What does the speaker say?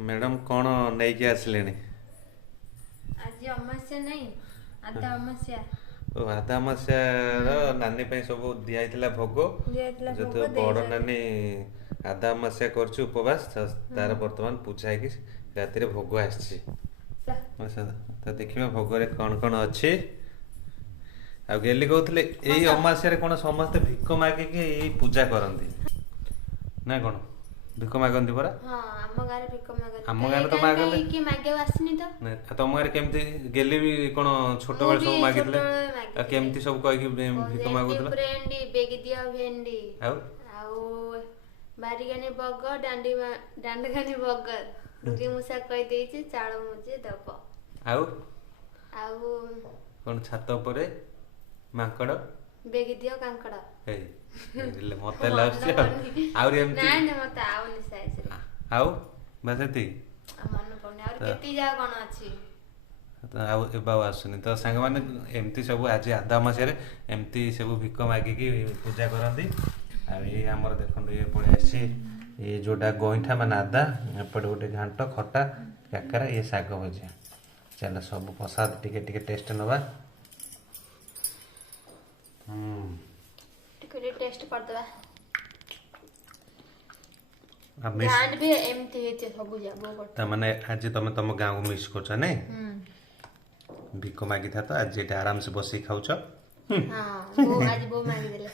Madam कौन नहीं के आसले आज अमास्या नहीं आधा अमास्या आधा अमास्या नानी पे सब दिया भोग दियाइतला जो भोग बड़ देइछ। नानी आधा अमास्या कर उपवास तार बर्तमान पूजा है राति भोग आसी तो देखिए भोग कौन कौन अच्छी आ गेली कहते यही अमास्या कौन समस्ते भिक मागिकी पूजा करती ना कौन भिक मागती परा हां हम गारे भिक मागत आम गाँव तो मागले कि मागे आसनी तो तुम गाँव केमती गेली भी कौन छोट बेले सब मागिले केमती सब कह भिक मागुला फ्रेंडी बेगी दिया भेंडी आउ आउ बारीगानी बग डांडगानी बगर डुगी मुसा कह देइछ चाळ मुजे दब आउ आउ कौन छात पर माकड़ बेगी दियो कांकड़ हे मत लाउछि आउर एमती नाइ न मत आउनी साइज रे आउ बस एती मन पड़ने और केती जा कोन अछि आउ एबाव आसुनी तो सांग माने एमती सब आज आधा मासरे एमती सब भिक मागिकी पूजा करती आ ये हमर देखंदु ये पळे आसी ये जोडा गोइठा माने आधा एपटे गोटे घांट खटा काकरा ये साग भजिया चल सब प्रसाद टिके टिके टेस्ट नबा टिके टेस्ट कर दबा अब मिस ध्यान भी एमती हेते सब जाबो कर त माने आज तमे तम गांव को मिस करछ नै भिक मागी था तो आज एटा आराम से बसी खाउछ हां वो आज वो मांगी देले